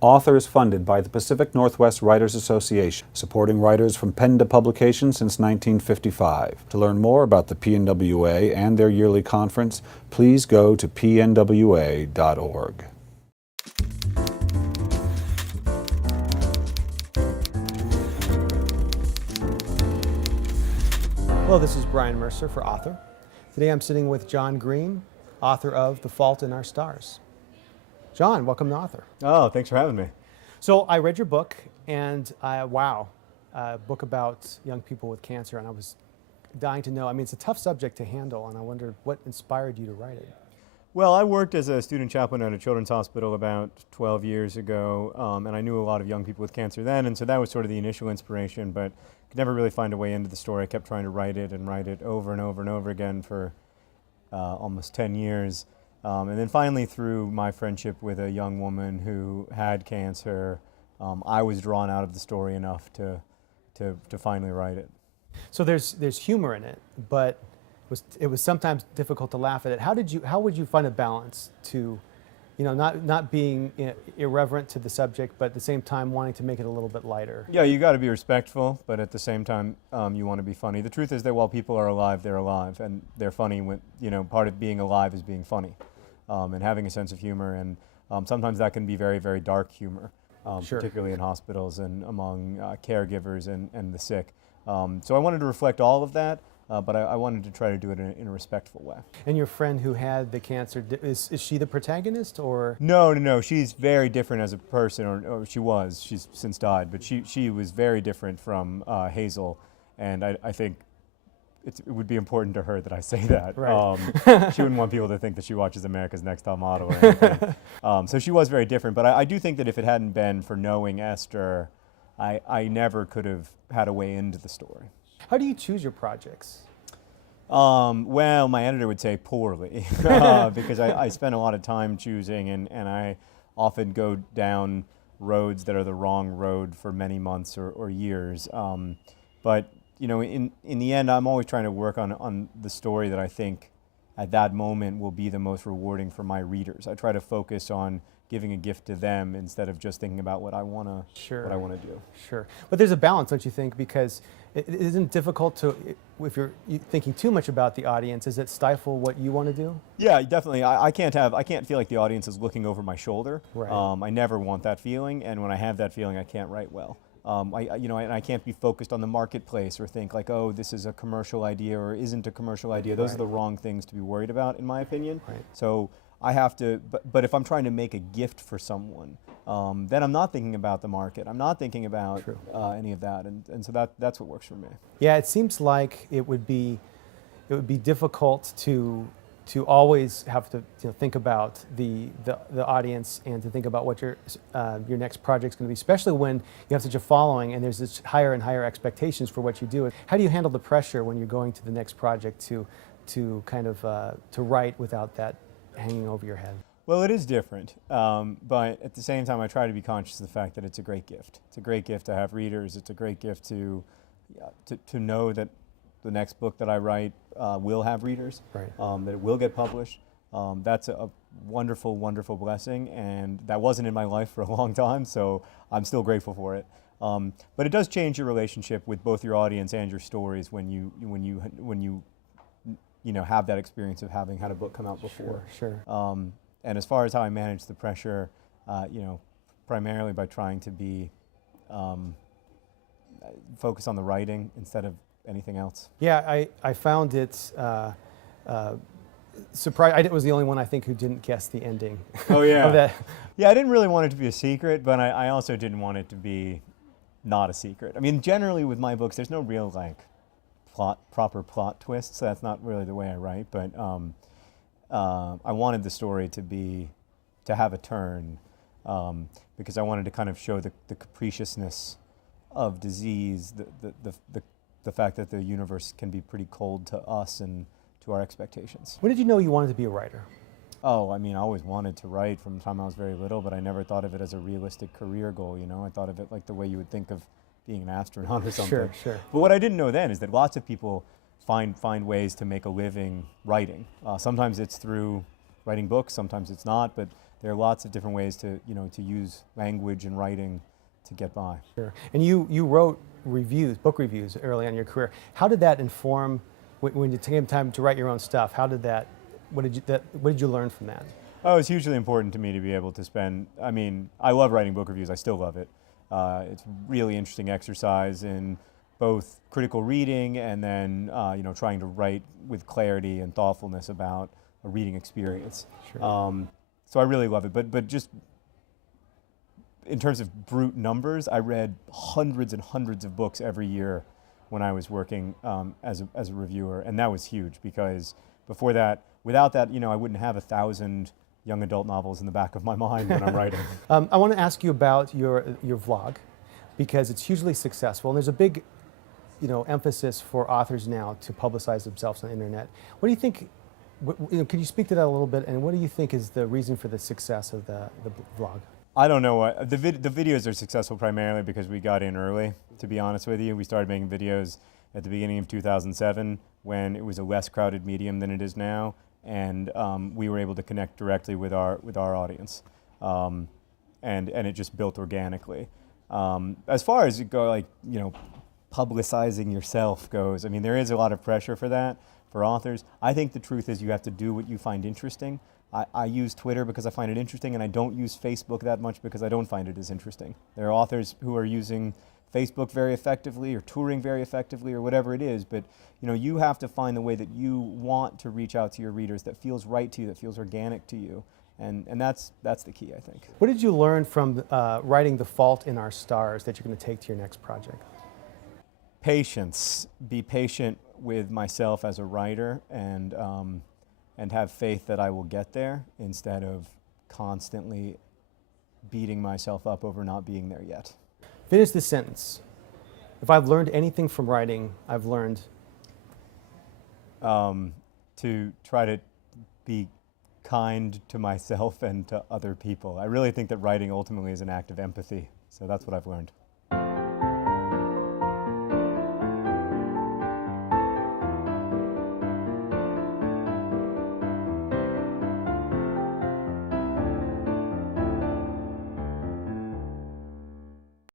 Author is funded by the Pacific Northwest Writers Association, supporting writers from pen to publication since 1955. To learn more about the PNWA and their yearly conference, please go to pnwa.org. Hello, this is Brian Mercer for Author. Today I'm sitting with John Green, author of The Fault in Our Stars. John, welcome to Author. Oh, thanks for having me. So I read your book, and wow, a book about young people with cancer, and I was dying to know. I mean, it's a tough subject to handle, and I wondered what inspired you to write it. Well, I worked as a student chaplain at a children's hospital about 12 years ago, and I knew a lot of young people with cancer then, and so that was sort of the initial inspiration, but could never really find a way into the story. I kept trying to write it over and over and over again for almost 10 years. And then finally, through my friendship with a young woman who had cancer, I was drawn out of the story enough to finally write it. So there's humor in it, but it was sometimes difficult to laugh at it. How would you find a balance to, not being irreverent to the subject, but at the same time wanting to make it a little bit lighter? Yeah, you got to be respectful, but at the same time, you want to be funny. The truth is that while people are alive, they're alive, and they're funny when, part of being alive is being funny, and having a sense of humor, and sometimes that can be very, very dark humor, Sure. particularly in hospitals and among caregivers and the sick. So I wanted to reflect all of that, but I wanted to try to do it in a respectful way. And your friend who had the cancer, is she the protagonist, or? No. She's very different as a person, or she was. She's since died, but she was very different from Hazel, and I think it would be important to her that I say that. Right. She wouldn't want people to think that she watches America's Next Top Model or anything. So she was very different, but I do think that if it hadn't been for knowing Esther, I never could have had a way into the story. How do you choose your projects? Well, my editor would say poorly, because I spend a lot of time choosing, and I often go down roads that are the wrong road for many months or years. But in the end, I'm always trying to work on the story that I think at that moment will be the most rewarding for my readers. I try to focus on giving a gift to them instead of just thinking about what I want to do. Sure. But there's a balance, don't you think? Because it isn't difficult to, if you're thinking too much about the audience, does it stifle what you want to do? Yeah, definitely. I can't feel like the audience is looking over my shoulder. Right. I never want that feeling, and when I have that feeling, I can't write well. And I can't be focused on the marketplace or think like, oh, this is a commercial idea or isn't a commercial idea. Those are the wrong things to be worried about, in my opinion. Right. So I have to, but if I'm trying to make a gift for someone, then I'm not thinking about the market. I'm not thinking about any of that, and so that's what works for me. Yeah, it seems like it would be difficult to always have to think about the audience and to think about what your next project's going to be, especially when you have such a following and there's this higher and higher expectations for what you do. How do you handle the pressure when you're going to the next project to kind of to write without that hanging over your head? Well, it is different, but at the same time, I try to be conscious of the fact that it's a great gift. It's a great gift to have readers. It's a great gift to know that the next book that I write will have readers, right. That it will get published. That's a wonderful, wonderful blessing, and that wasn't in my life for a long time, so I'm still grateful for it. But it does change your relationship with both your audience and your stories when you have that experience of having had a book come out before. Sure. And as far as how I manage the pressure, primarily by trying to be focus on the writing instead of anything else. Yeah, I found it surprising. I was the only one, I think, who didn't guess the ending. Oh yeah. of that. Yeah, I didn't really want it to be a secret, but I also didn't want it to be not a secret. I mean, generally with my books, there's no real proper plot twists. So that's not really the way I write, but I wanted the story to have a turn, because I wanted to kind of show the capriciousness of disease, the fact that the universe can be pretty cold to us and to our expectations. When did you know you wanted to be a writer? Oh, I mean, I always wanted to write from the time I was very little, but I never thought of it as a realistic career goal, I thought of it like the way you would think of being an astronaut or something. Sure. But what I didn't know then is that lots of people find ways to make a living writing. Sometimes it's through writing books, sometimes it's not, but there are lots of different ways to, to use language and writing to get by. Sure. And you wrote book reviews early on in your career. How did that inform, when you came time to write your own stuff, what did you learn from that? Oh, it's hugely important to me to be able to spend, I love writing book reviews, I still love it. It's really interesting exercise in both critical reading and then, trying to write with clarity and thoughtfulness about a reading experience. Sure. So I really love it, but just in terms of brute numbers, I read hundreds and hundreds of books every year when I was working as a reviewer, and that was huge because before that, without that, I wouldn't have 1,000 young adult novels in the back of my mind when I'm writing. I want to ask you about your vlog, because it's hugely successful, and there's a big, emphasis for authors now to publicize themselves on the internet. What do you think? Could you speak to that a little bit? And what do you think is the reason for the success of the vlog? I don't know. The videos are successful primarily because we got in early, to be honest with you. We started making videos at the beginning of 2007 when it was a less crowded medium than it is now, and we were able to connect directly with our audience, and it just built organically. As far as publicizing yourself goes, there is a lot of pressure for that for authors. I think the truth is you have to do what you find interesting. I use Twitter because I find it interesting, and I don't use Facebook that much because I don't find it as interesting. There are authors who are using Facebook very effectively or touring very effectively or whatever it is, but you have to find the way that you want to reach out to your readers that feels right to you, that feels organic to you, and that's the key, I think. What did you learn from writing The Fault in Our Stars that you're going to take to your next project? Patience. Be patient with myself as a writer, and have faith that I will get there instead of constantly beating myself up over not being there yet. Finish this sentence. If I've learned anything from writing, I've learned to try to be kind to myself and to other people. I really think that writing ultimately is an act of empathy, so that's what I've learned.